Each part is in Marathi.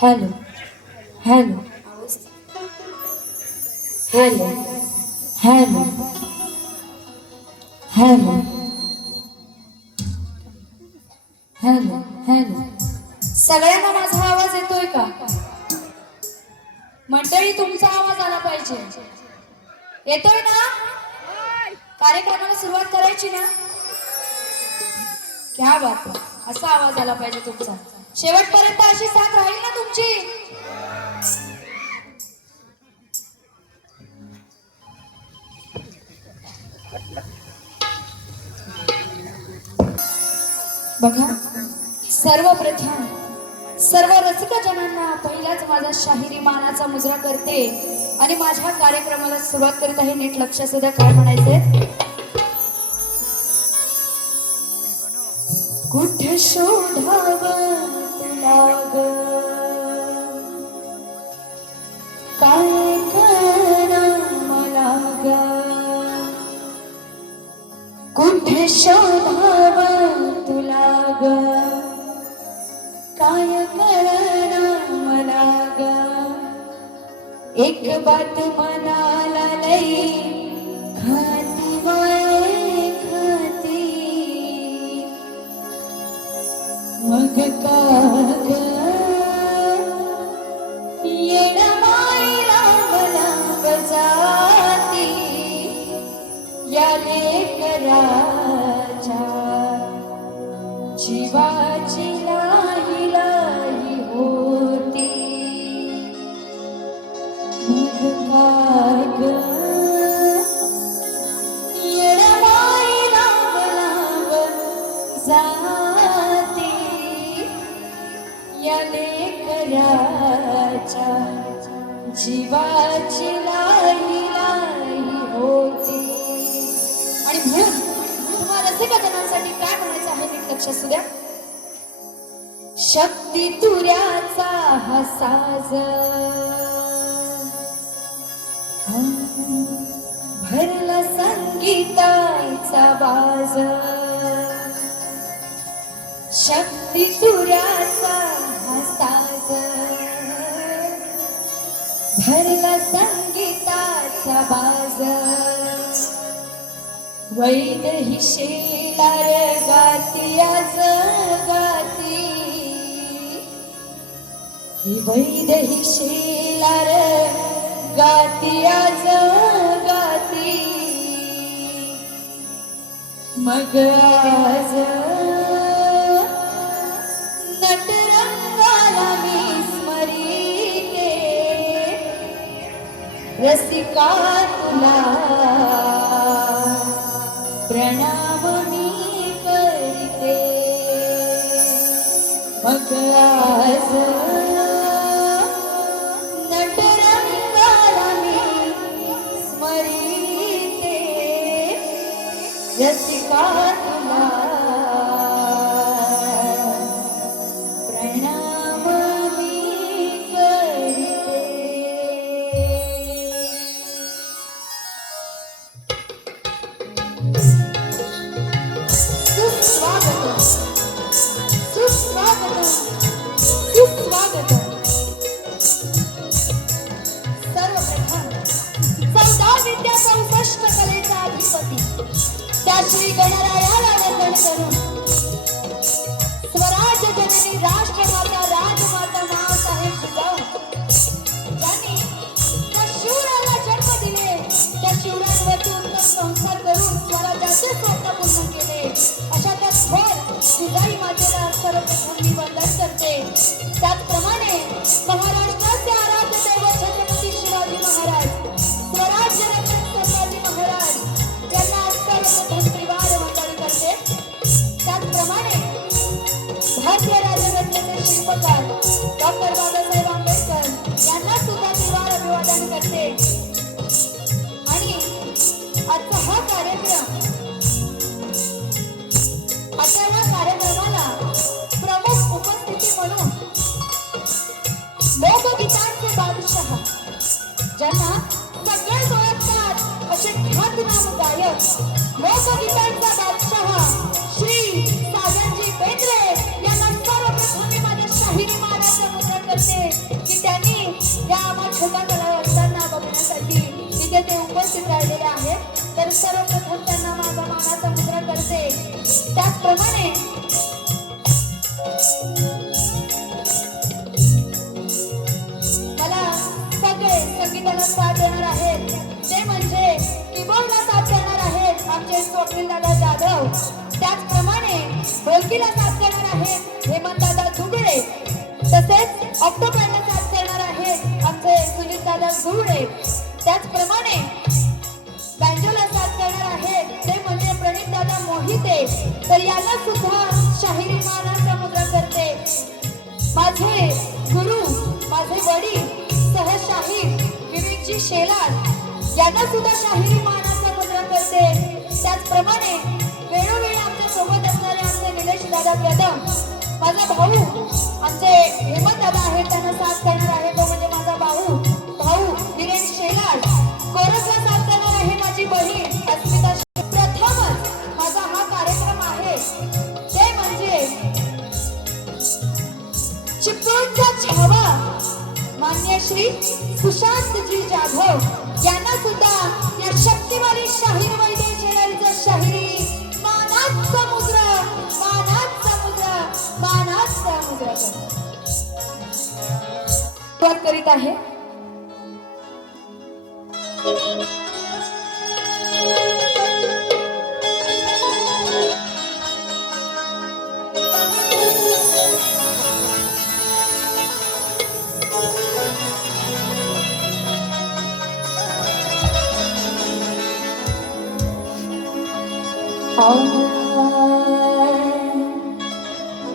Hello hello hello hello hello hello hello सगळ्यांना माझा आवाज येतोय का? मंडळी तुमचा आवाज आला पाहिजे. येतोय ना? कार्यक्रमाला सुरुवात करायची ना? क्या बात आहे. असा आवाज आला पाहिजे तुमचा. शेवटपर्यंत अशी साथ राहील ना तुमची? बघा, सर्वप्रथम सर्व रसिक जनांना पहिलाच माझा शाहिरी मानाचा मुजरा करते आणि माझ्या कार्यक्रमाला सुरुवात करत आहे. नीट लक्ष सुद्धा काय म्हणायचंय. कुठे शोधावं तुला ग, काय करा मला ग, कुठे शोधावं तुला ग, काय करा मला ग. एक बात मनाला लई खाती वाय खाती, मग का ग येणं मायला मला बजाती, या लेकराच्या जीवाची लाई लाई होती, मग का ग येणं मायला मला बजाती, या लेकराच्या जीवाची लाई लाई होती. आणि म्हणून तुम्हाला रसिक जनांसाठी काय म्हणायचं आहे नीट लक्ष असू द्या. शक्ती तुऱ्याचा हा साज, भरला संगीताचा बाज. शक्ती तुऱ्याचा हा साज, भरला संगीताचा बाज. वैद ही शेलार गाती आज गाती, ही वैद ही शेलार गाती आज गाती, मग आज नटरंगाला मी स्मरीते, रसिका तुला प्रणाम मी करते, मग आज नटरंगाला मी स्मरीते, रसिका तुला प्रणाम मी करते. सुस्वागतम सुस्वागतम सुस्वागतम. सर्वप्रथम 14 विद्या 64 कलेचा अधिपती त्या श्री गणरायाला वंदन करून स्वराज जननी राष्ट्रमाता राजमाता माँसाहेब जिजाऊ यांनी त्या शिवरायाला जन्म दिले, त्या शिवरायांवरती उत्तम संस्कार करून स्वराज्याचे स्वप्न पूर्ण केले. अशा त्या थोर जिजाई मातेला सर्वप्रथम मी वंदन करते. त्याचप्रमाणे महाराष्ट्राचे आराध्य लोकगीतांचा बादशाह श्री साजनजी बेंद्रे यांना सर्वप्रथम मी माझ्या शाहिरी मानाचा मुद्रा करते की त्यांनी या आम्हा छोट्या कलावंतांना बघण्यासाठी इथे ते उपस्थित राहिलेले आहेत. तर सर्वप्रथम त्यांना माझा मानाचा मुद्रा करते. त्याचप्रमाणे मला सगळे संगीताला साथ देणार आहेत ते म्हणजे कीबोर्डला साथ देणार आहेत आमचे स्वप्नील दादा जाधव. त्याचप्रमाणे ढोलकीला साथ देणार आहेत हेमंत दादा धुगळे. तसेच ऑक्टोपॅडला साथ देणार आहेत आमचे सुनील दादा धुगळे. त्याचप्रमाणे बँजोला साथ देणार आहेत ते म्हणजे प्रणित दादा मोहिते. तर यांना सुद्धा शाहिरी मानाचा मुद्रा करते. माझे गुरु माझे वडील सहशाहीर विवेकजी शेलार यांना सुद्धा शाहिरी मानाचा मुद्रा करते. त्याचप्रमाणे वेळोवेळी आमच्या सोबत असणारे आमचे निलेश दादा कदम माझा भाऊ आमचे हेमंत दादा आहेत त्यांना साथ करणार आहे तो म्हणजे माझा भाऊ वीरेन शेलार. कोरसला साथ देणार आहे माझी बहीण अस्मिता. प्रथमच माझा हा कार्यक्रम आहे ते म्हणजे चिपळूणचा छावा मान्य श्री सुशांतजी जाधव यांना सुद्धा या शक्तिवाली शाहीर वैद्य शेलारीचा शाहिरी मानाचा मुद्रा सुरुवात करीत आहे.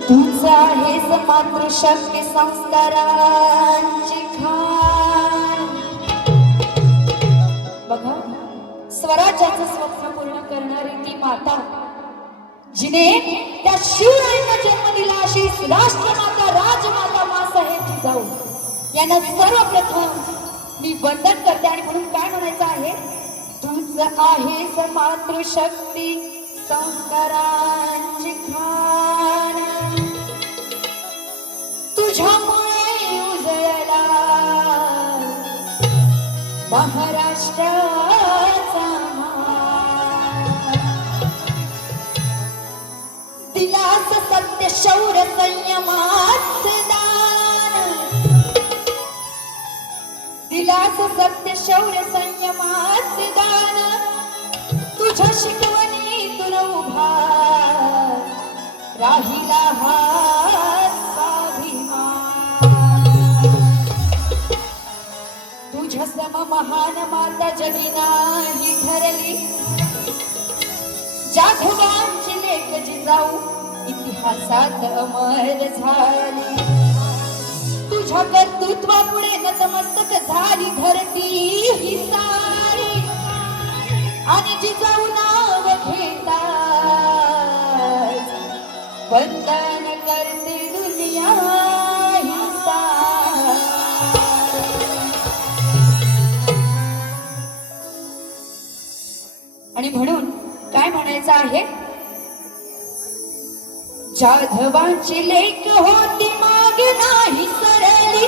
तुझा हेच मातृशक्ती संस्कारांची खाण. बघा स्वराज्याचं स्वप्न पूर्ण करणारी ती माता जिने त्या शिवरायांना जन्म दिला अशी राष्ट्रमाता राजमाता माँसाहेब जिजाऊ यांना सर्वप्रथम मी वंदन करते. आणि म्हणून काय म्हणायचं आहे तुझ आहेस मातृशक्ती संस्कारांची खाण. तुझ्यामुळे उजळला महाराष्ट्राचा मान. दिलास सत्य शौर्य संयमाचे दान. दिलास सत्य शौर्य संयमाचे दान. तुझ्या शिकवणीतून उभा राहिला हा स्वाभिमान. तुझ्या सम महान माता जगी नाही ठरली. जाधवांची लेक जिजाऊ इतिहासात अमर झाली. तुझ्या कर्तृत्वापुढे नतमस्तक झाली धरती ही सारी. आणि जिजाऊ नाव घेता वंदन करते दुनिया ही सारी. आणि म्हणून काय म्हणायचं आहे जाधवांची लेक होती मागे नाही सरली.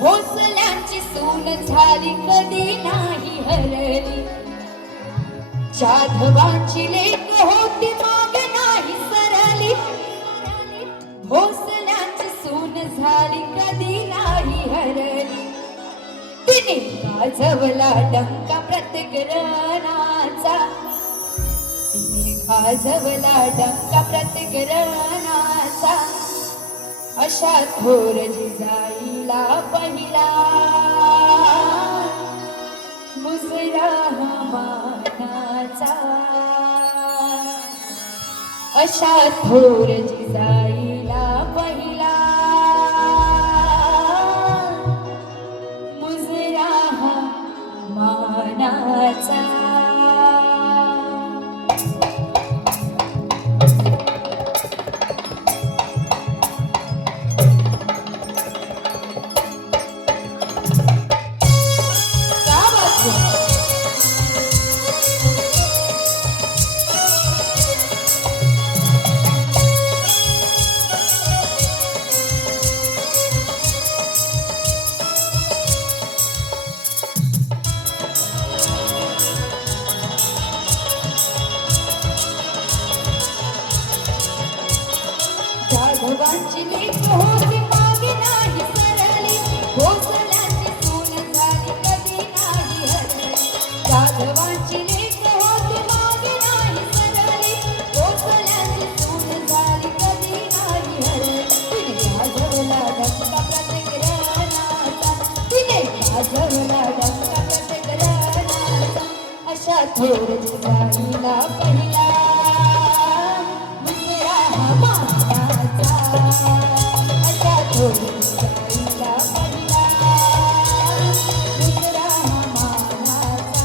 भोसल्यांची सून झाली कधी नाही हरली. जाधवांची लेक होती मागे नाही सरली. भोसल्यांची सून झाली कधी नाही हरली. तिने गाजवला डंका प्रत्येक रणाचा. तिने गाजवला डंका प्रत्येक रणाचा. अशा थोर जिजाईला पहिला मुजरा मानाचा. अशा थोर जिजाईला पहिला मुजरा मानाचा. थोर जिजाईला पहिला मुजरा हा मानाचा असा थोर जिजाईला पहिला मुजरा हा मानाचा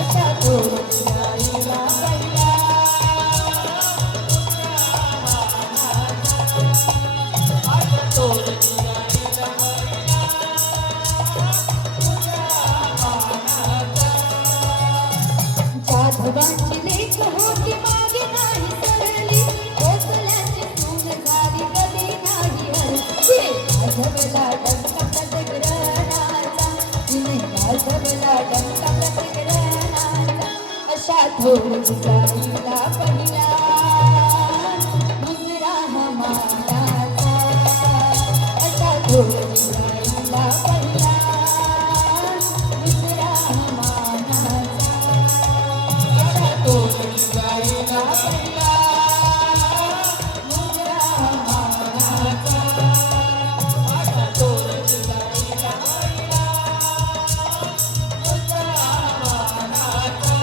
असा थोर जिजाईला पहिला जाधवांची लेख होती मागे नाही सरली कोसल्याची सून झाली कधी नाही हरली गाजवला डंका प्रत्येकरणाचा तिने गाजवला डंका प्रत्येकरणाचा अशा थोर जिजाईला पहिला मुजरा हा मानाचा अशा थोर जिजाईला पहिला मुजरा हा मानाचा थोर जिजाईला पहिला मुजरा हा मानाचा अशा थोर जिजाईला पहिला मुजरा हा मानाचा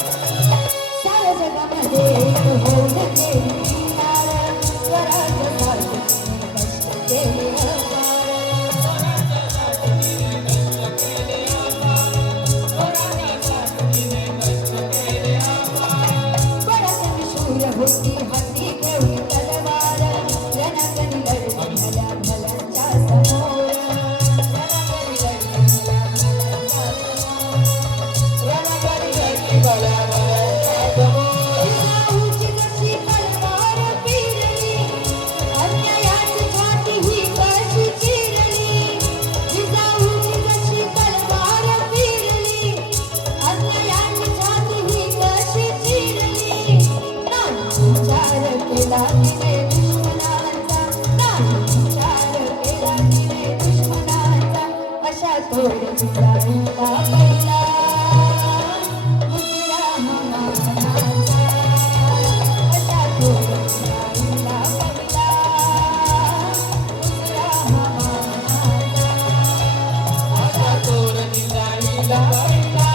साऱ्या जगामध्ये एक होऊन गेली नार स्वराज्यासाठी कष्ट केले अपार बळाची शूर होती हाती घेऊन तलवार रणगणी लढली भल्या भल्यांच्या समोर रणगणी लढली भल्या भल्यांच्या समोर रणगणी लढली भल्या भल्यांच्या समोर जिजाऊची जशी तलवार फिरली अन्यायाची छाती ही कशी चिरली जिजाऊची जशी तलवार फिरली अन्यायाची छाती ही कशी चिरली नाही विचार केला तिने दुश्मनाचा नाही विचार केला तिने दुश्मनाचा अशा थोर जिजाईला पहिला मुजरा हा मानाचा अशा थोर जिजाईला पहिला मुजरा हा मानाचा अशा थोर जिजाईला पहिला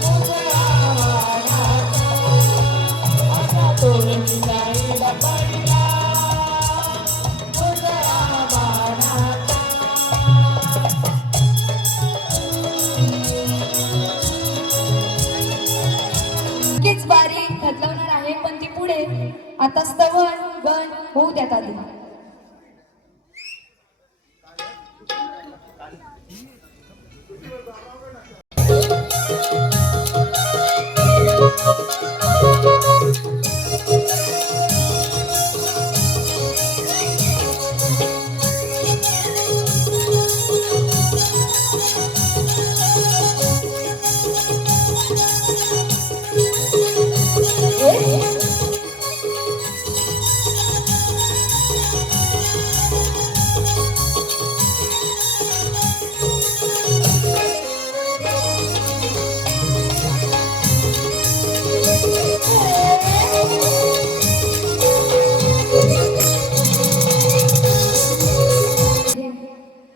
मुजरा हा मानाचा अशा थोर जिजाईला पहिला मुजरा हा मानाचा नक्कीच बारी बदलवणार आहे पण ती पुढे आता स्तवन गण होऊ द्यात आधी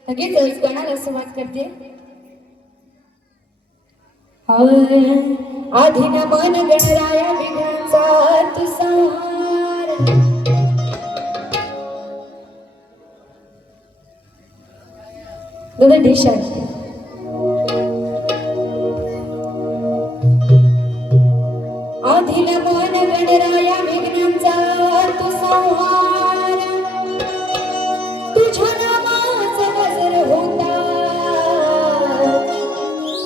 लगेच गणाला सुरुवात करते आधी न मन गणराया विघ्नाचा तू संहार दादा डिशा आधी न मन गणराया विघ्नाचा तू संहार तुझ्या नामाचा गजर होता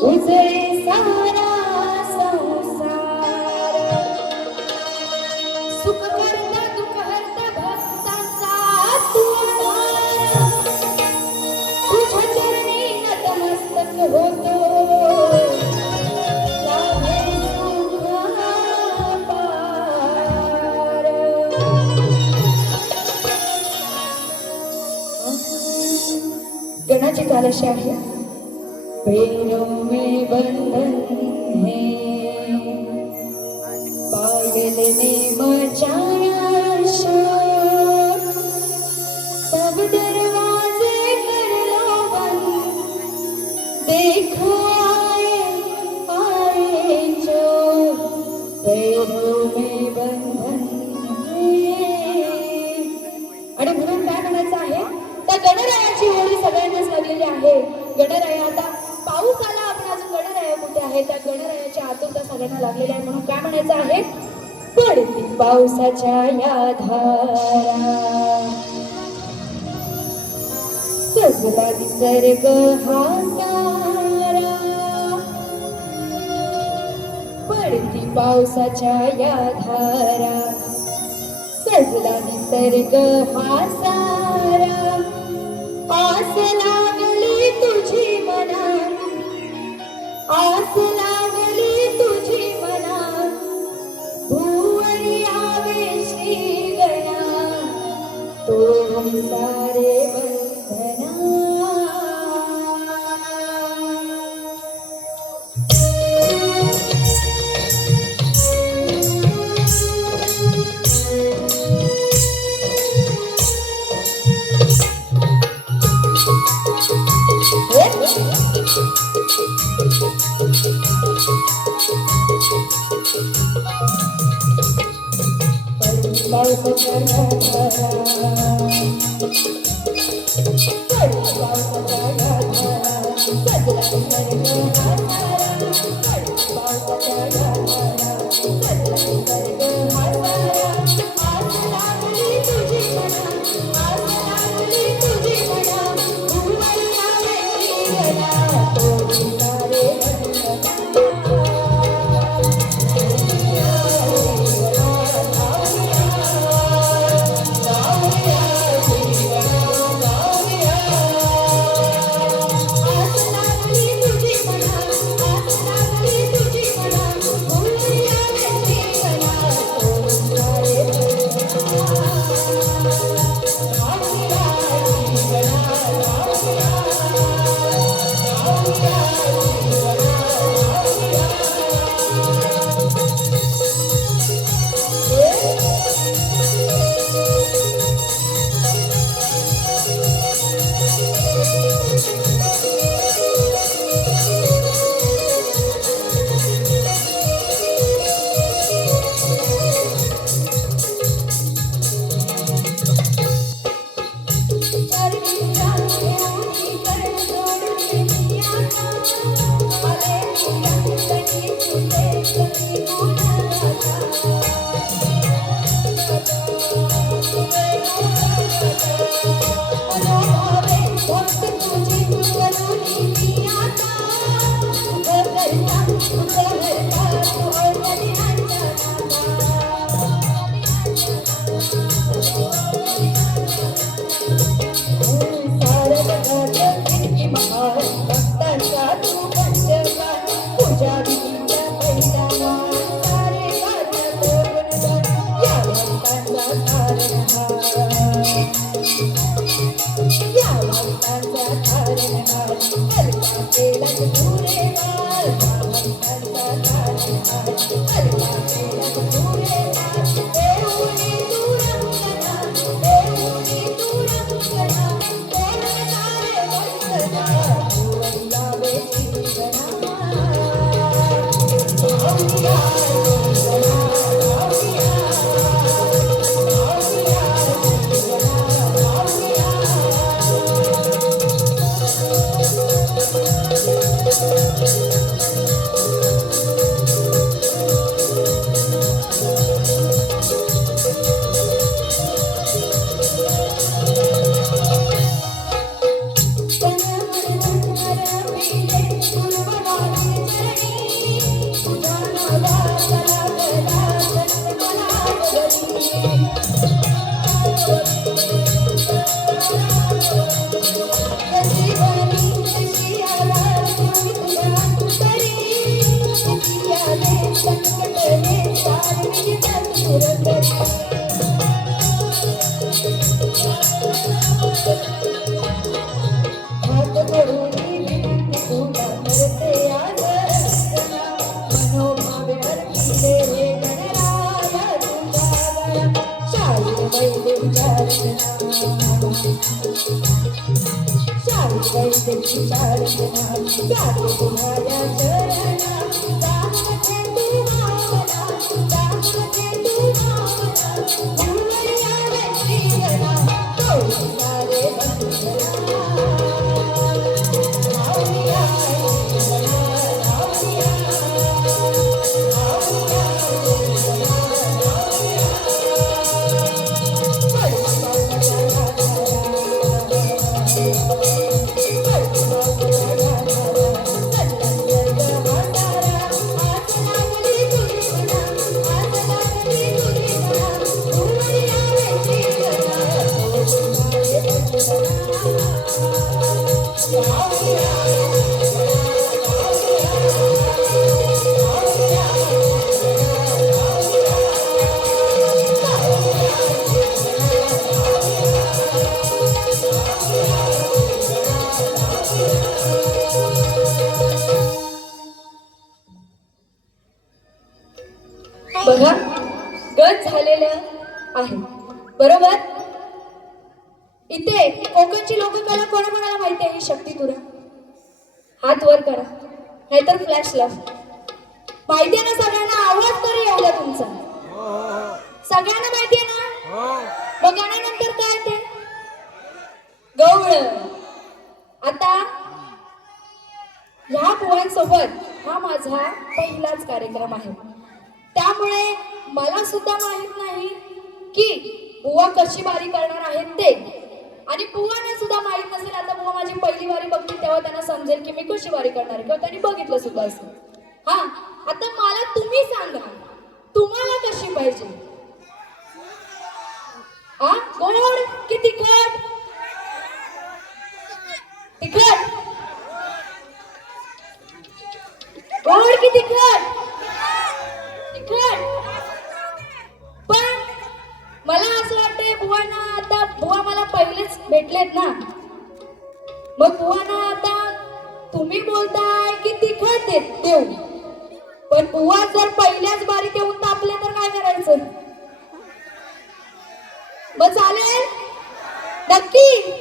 उजळे सारा संसार सुख करता दुःख हरता भक्तांचा तू आधार तुझ्या चरणी नतमस्तक होतो लाभे सुख अपार चाल अशी आहे. पैरों में बंधन है, पायल ने मचाया शोर, सब दरवाजे कर लो बंद, देखो आए आए चोर, पैरों में बंधन है. आणि म्हणून काय म्हणायचं आहे, त्या गणरायाची होळी सगळ्यांनाच लागलेली आहे. गणराया आता पाऊस आला, आपण अजून गणराया कुठे आहे, त्या गणरायाची आतुरता सगळ्यांना लागलेली आहे. म्हणून काय म्हणायचं आहे, पडती पावसाच्या या धारा, सजला निसर्ग हा सारा, पडती पावसाच्या या धारा, सजला निसर्ग हा सारा, आस लागली तुझी मना, आस लागली तुझी मना, भुवरी आवे श्री गणा, तोडी सारे बंधना. पावसाच्या धारा, पावसाच्या धारा, सजला निसर्ग हा सारा, पावसाच्या धारा, सजला निसर्ग हा सारा, आस लागली तुझी मना, आस लागली तुझी मना, भुवरी आवे श्री गणा, तोडी सारे बंधना. हात बघा गत झालेलं आहे बरोबर. इथे कोकणची लोककला कोणाकोणाला माहिती आहे? शक्ती तुरा हात वर करा, नाहीतर फ्लॅश लाव. माहिती आहे ना सगळ्यांना? आवाज तरी येऊ द्या तुमचा. सगळ्यांना माहिती आहे ना? मग गाण्यानंतर काय ते गवळ. आता ह्या बुवांसोबत हा माझा पहिलाच कार्यक्रम आहे, त्यामुळे मला सुद्धा माहित नाही की बुवा कशी वारी करणार आहेत ते, आणि बुवांना सुद्धा माहित नसेल. आता बुवा माझी पहिली वारी बघतील तेव्हा त्यांना समजेल की मी कशी वारी करणार आहे, किंवा त्यांनी बघितलं सुद्धा असेल. हा, आता मला तुम्ही सांगा तुम्हाला कशी पाहिजे? हा, गोड की तिखट? तिखट. गोड की तिखट? तिखट. पण मला असं वाटतंय बुवांना, आता बुवा मला पहिलेच भेटलेत ना, मग बुवांना आता तुम्ही बोलताय की तिखट देऊ, पण बुवा जर पहिल्याच बारीत येऊन तापले तर काय करायचं? मग चालेल नक्की?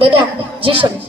दादा जी शब्द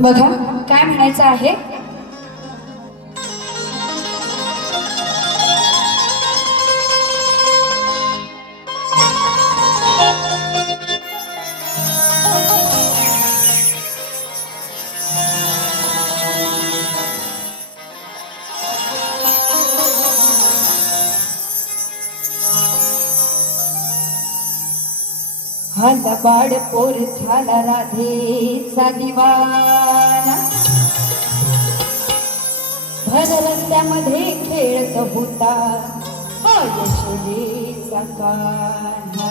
बघा काय म्हणायचं आहे. हा लबाड पोर झाला राधेचा दिवाना, भर रस्त्यामध्ये खेळत होता हा यशोदेचा कान्हा.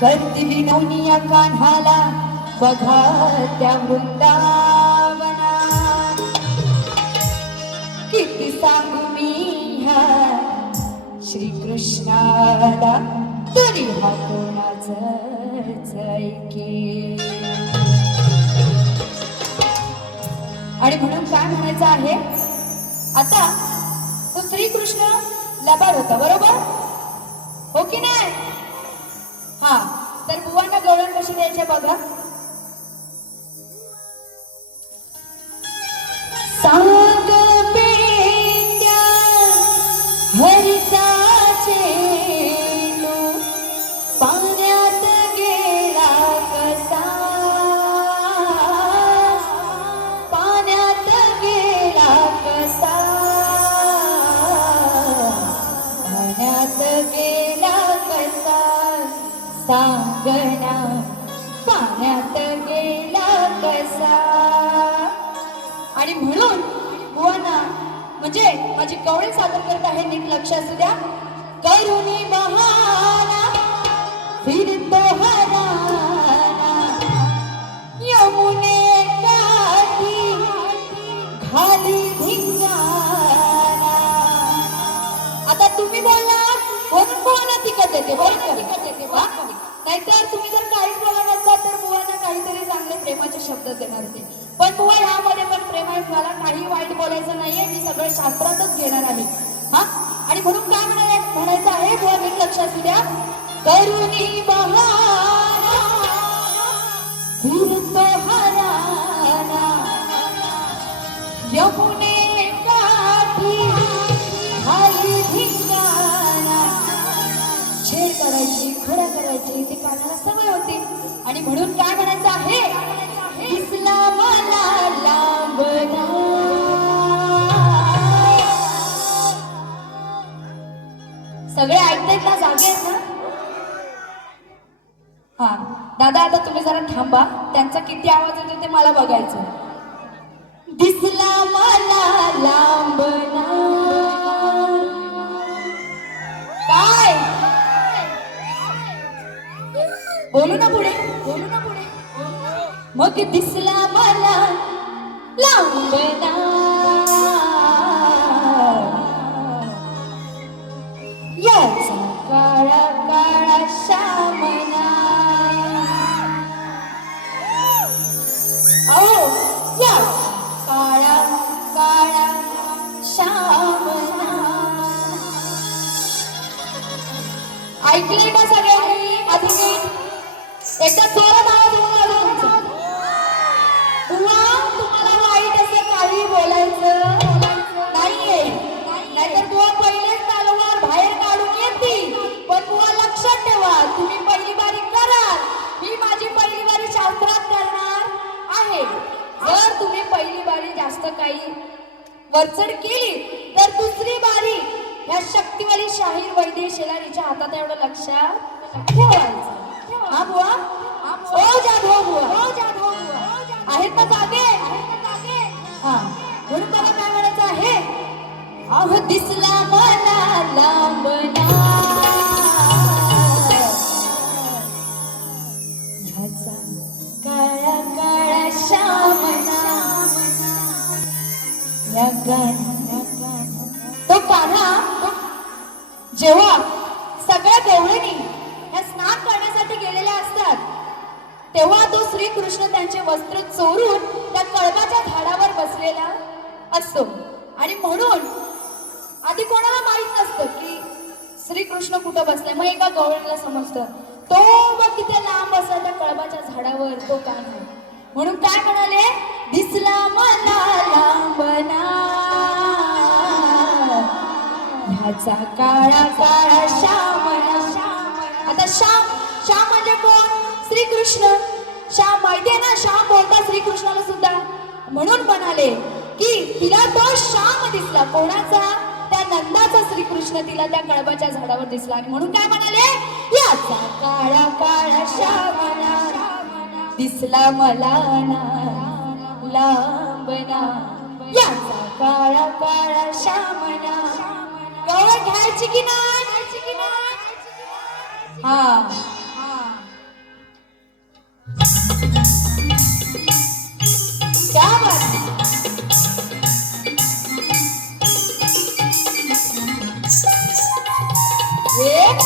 करती विनवणी या कान्हाला बघा त्या वृंदावना. किती सांगू मी ह्या श्रीकृष्णाला, तरी हा कोणाचाच ऐके. आणि म्हणून काय म्हणायचं आहे, आता तो श्रीकृष्ण लबाड होता बरोबर हो की नाही. हा तर बुवांना गवळण कशी द्यायचे बघा. सांग पेट्या हरिताचे पाण्यात गेला कसा, पाण्यात गेला कसा, पाण्यात गेला कसा, सांगना पाण्यात गेला कसा. आणि म्हणून बुवांना म्हणजे माझी कवळी सादर करत आहे, नीट लक्ष असू द्या. करुणी बहाना फिरतो हराना, यमुने काठी खाली धिंगाणा. आता तुम्ही बोललात म्हणून बुवांना तिकट येते बरोबर. नाहीतर तुम्ही जर काहीच बोलत नसतात तर बुवांना काहीतरी चांगले प्रेमाचे शब्द देणार होते. पण बुवा यामध्ये पण प्रेम आहे, मला काही वाईट बोलायचं नाहीये, मी सगळं शास्त्रातच घेणार आहे. हा आणि म्हणून काय म्हणायचं आहे बुवा, नीट लक्ष असू द्या. करुणी बहाना फिरतो हराना, यमुने काठी खाली धिंगाणा. छेड करायची खोड्या करायची ती कानाला सवय होती. आणि म्हणून काय म्हणायचं आहे, दिसला मला लांबना. सगळे ऐकतायत ना, जागे आहेत ना. हा दादा आता तुम्ही जरा थांबा, त्यांचा किती आवाज येतो ते मला बघायचं. दिसला मला लांबना. काय बोलू ना पुढे, बोलू ना पुढे. मग दिसला मला लांबना, याचा काळा काळा श्यामना. अहो या काळा काळा श्यामना. ऐकले का सगळ्यांनी? आधी एकदा जोरात आवाज होऊन आला तुमचा. बुवा तुम्हाला वाईट असं काही बोलायचं नाहीये, नाहीतर बुवा पहिलेच तलवार बाहेर काढून येतील. पण बुवा लक्षात ठेवा, तुम्ही पहिली बारी कराल, मी माझी पहिली बारी शास्त्रात करणार आहे. जर तुम्ही पहिली बारी जास्त काही वरचढ केली तर दुसरी बारी ह्या शक्तिवाली शाहीर वैदेशीला तिच्या हातात एवढं लक्षात ठेवायचं. हा बुवा, ओ जाधव बुवा, ओ जाधव बुवा आहेत ना जागे. हा म्हणून त्याला काय म्हणायचं आहे, अहो दिसला मला लांबना, ह्याचा काळा काळा श्यामना. या तो कान्हा जेव्हा सगळ्या गवळणी ह्या स्नान करण्यासाठी गेलेल्या असतात, तेव्हा तो श्रीकृष्ण त्यांचे वस्त्र चोरून त्या कळबाच्या झाडावर बसलेला असतो. आणि म्हणून आधी कोणाला माहित नसतं की श्रीकृष्ण कुठं बसलाय. मग एका गवळणीला समजतं, तो मग तिथे लांब बसला त्या कळबाच्या झाडावर तो कान्हा. म्हणून काय म्हणाले, दिसला मला लांबना, ह्याचा काळा काळा श्यामना. आता श्याम, श्याम म्हणजे कोण? श्रीकृष्ण. श्याम माहितीये ना, श्याम बोलता श्रीकृष्णाला सुद्धा. म्हणून म्हणाले की तिला तो श्याम दिसला. कोणाचा? त्या नंदाचा श्रीकृष्ण तिला त्या कळबाच्या झाडावर दिसला आणि म्हणून काय म्हणाले, याचा काळा काळा श्यामना दिसला मला ना लांबना, याचा काळा काळा श्यामना. गवळ घ्यायची की नाही? हा क्या बात है. एक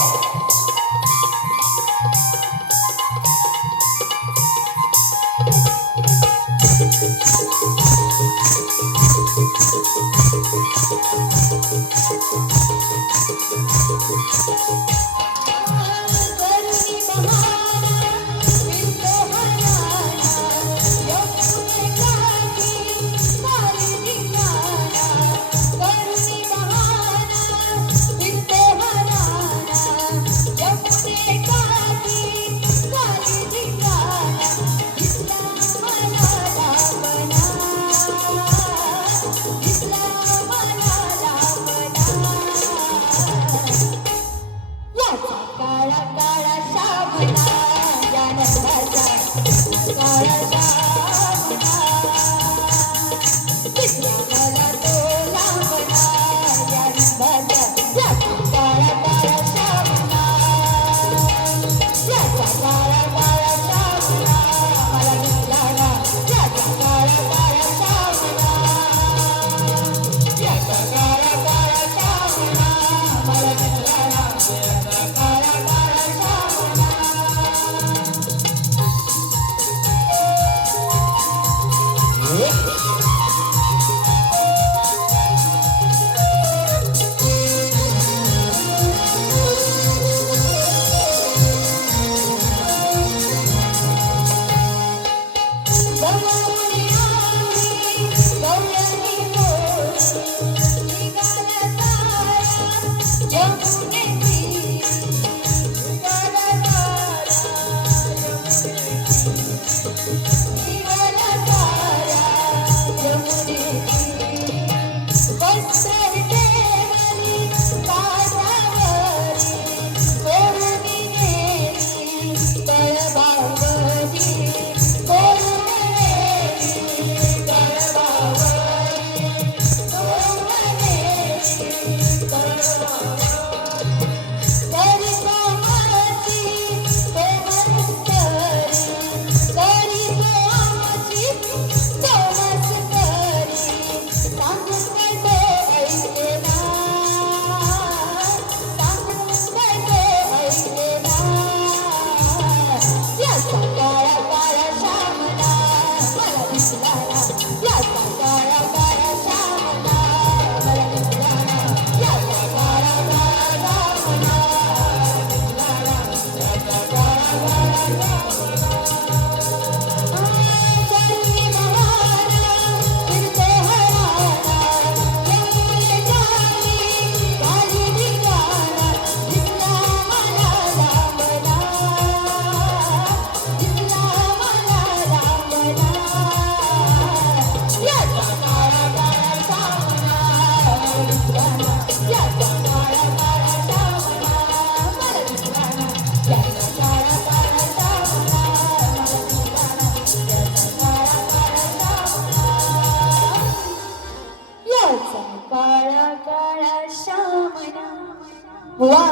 हुआ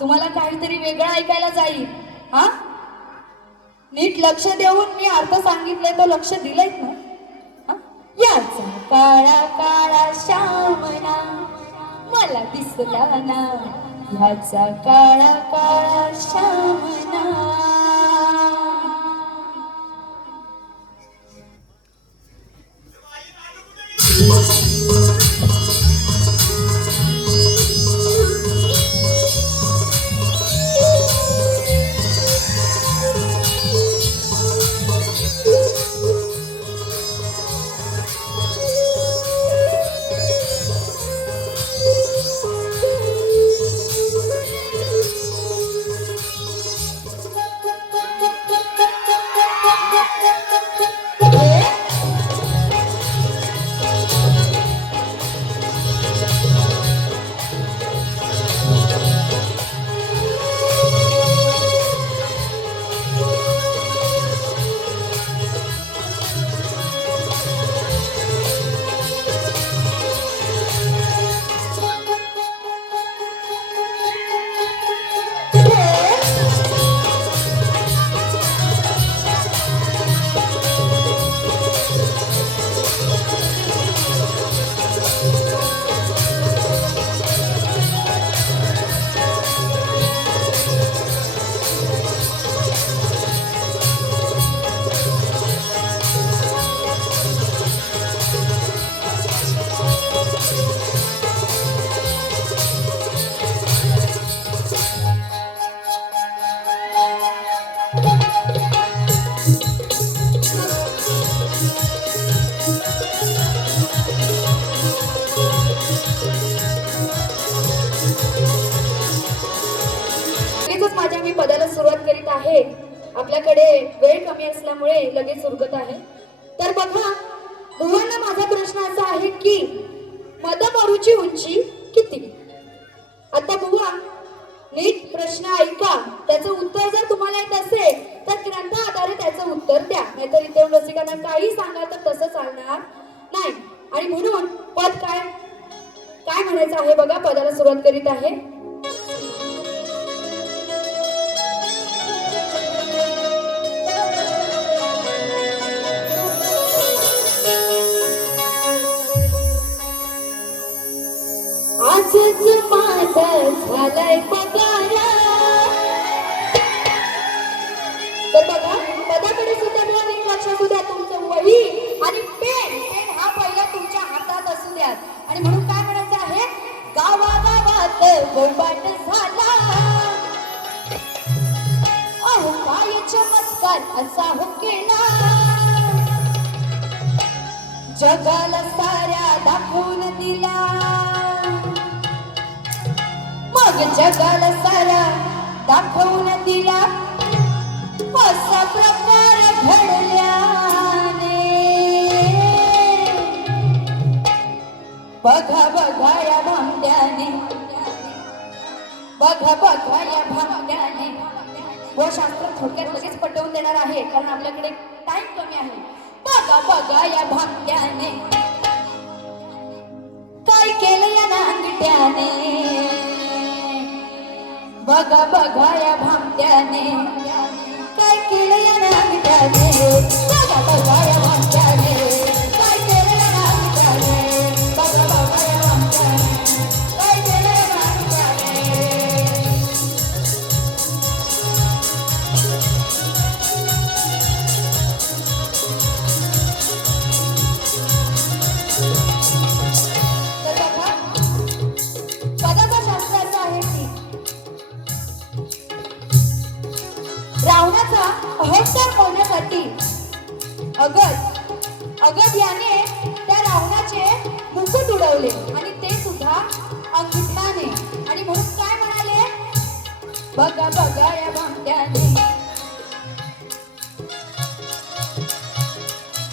तुम्हाला काहीतरी वेगळं ऐकायला जाईल. हा नीट लक्ष देऊन मी अर्थ सांगितले तो लक्ष दिलंय ना. याचा काळा काळा श्यामना मला दिसला ना, याचा काळा काळा श्यामना. सुरुवात करीत आहे. आपल्याकडे वेळ कमी असल्यामुळे लगेच उरकत आहे. तर बघा बुवांना माझा प्रश्न असा आहे की मदमरूची उंची किती? आता बुवा नीट प्रश्न ऐका, त्याचं उत्तर जर तुम्हाला येत असेल तर ग्रंथ आधारे त्याचं उत्तर द्या, नाहीतर इथे रसिकांना काही सांगा तर तसं चालणार नाही. आणि म्हणून पद काय काय म्हणायचं आहे बघा. पदाला सुरुवात करीत आहे. आजच माझं झालंय पगार. तर बघा पदाकडे सुद्धा मला नीट लक्ष असू द्या. तुमचं वही आणि पेन पेन हा पहिला तुमच्या हातात असू द्या. आणि म्हणून काय म्हणायचं आहे, गावागावात गोंबाट झाला, अहो काय चमत्कार असा हो केला, जगाला साऱ्या दाखवून दिला, मग जगाला सारा दाखवून दिला, असा प्रकार घडल्याने. बघा बघा या भांड्याने, बघा बघा या भांड्याने. व शास्त्र थोडक्यात लगेच पटवून देणार आहे कारण आपल्याकडे टाइम कमी आहे. बघा बघा या भांड्याने काय केलं या नांगट्याने, बघा बघा या भामट्याने काय केलं या नांगट्याने, बघा बघा या भामट्याने काय केलं या नांगट्याने, बघा बघा या भामट्याने काय केलं या नांगट्याने. तर बघा पदाचा शास्त्र असा आहे की रावणाचा अहंकार होण्यासाठी अगद याने त्या रावणाचे मुकुट उडवले आणि ते सुद्धा अंगठ्याने. आणि म्हणून काय म्हणाले, बघा बघा या भामट्याने,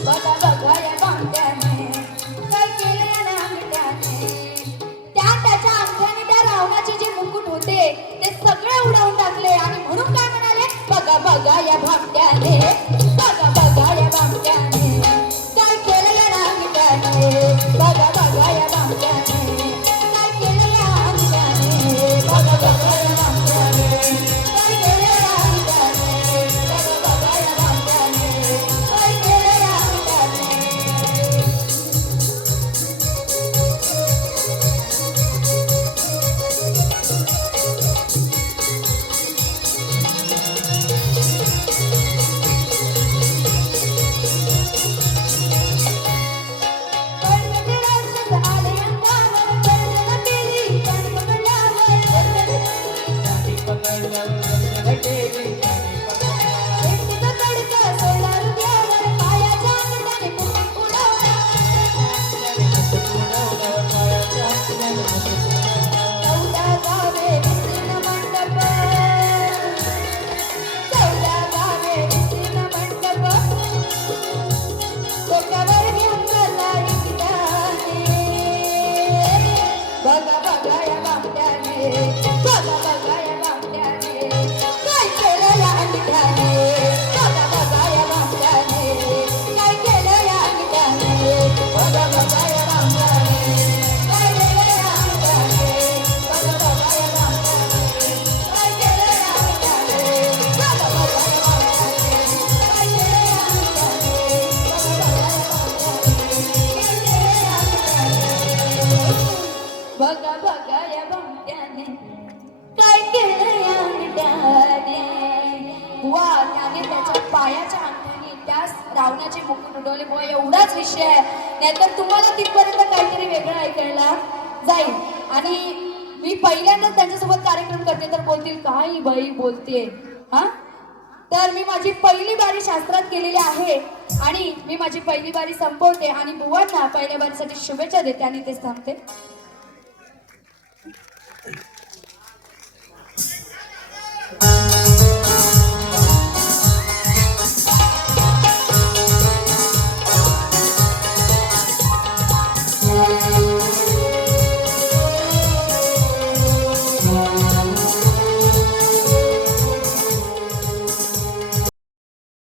बघा बघा या भामट्याने काय केलं या अंगठ्याने. त्याच्या अंगठ्याने त्या रावणाचे जे मुकुट होते ते सगळे उडवून टाकले. आणि म्हणून काय म्हणाले, बघा बघा या भामट्याने, बघा बघा या भामट्याने काय केलं या अंगठ्याने, बघा बघा या भामट्याने काय केलं या अंगठ्याने, बघा बघा या भामट्याने काय केलं या अंगठ्याने, बघा बघा या भामट्याने काय केलं या अंगठ्याने. बघा बघा या भामट्याने, बघा बघा या भामट्याने काय केलं या अंगठ्याने, बघा बघा या भामट्याने काय केलं या अंगठ्याने, बघा बघा या भामट्याने काय केलं या अंगठ्याने, बघा बघा या भामट्याने काय केलं या अंगठ्याने, बघा बघा या भामट्याने काय केलं या अंगठ्याने, बघा बघा या भामट्याने काय केलं या अंगठ्याने. वा त्याने त्याच्या पायाच्या अंगठ्याने त्या रावणाचे मुकुट उडवले. बुवा एवढाच विषय आहे, नाहीतर तुम्हाला तिथपर्यंत काहीतरी वेगळं ऐकायला जाईल. आणि मी पहिल्यांदाच त्यांच्यासोबत कार्यक्रम करते तर बोलतील काही बाई बोलते हा. तर मी माझी पहिली बारी शास्त्रात केलेली आहे आणि मी माझी पहिली बारी संपवते आणि बुवांना पहिल्या बारीसाठी शुभेच्छा देते आणि तेच थांबते.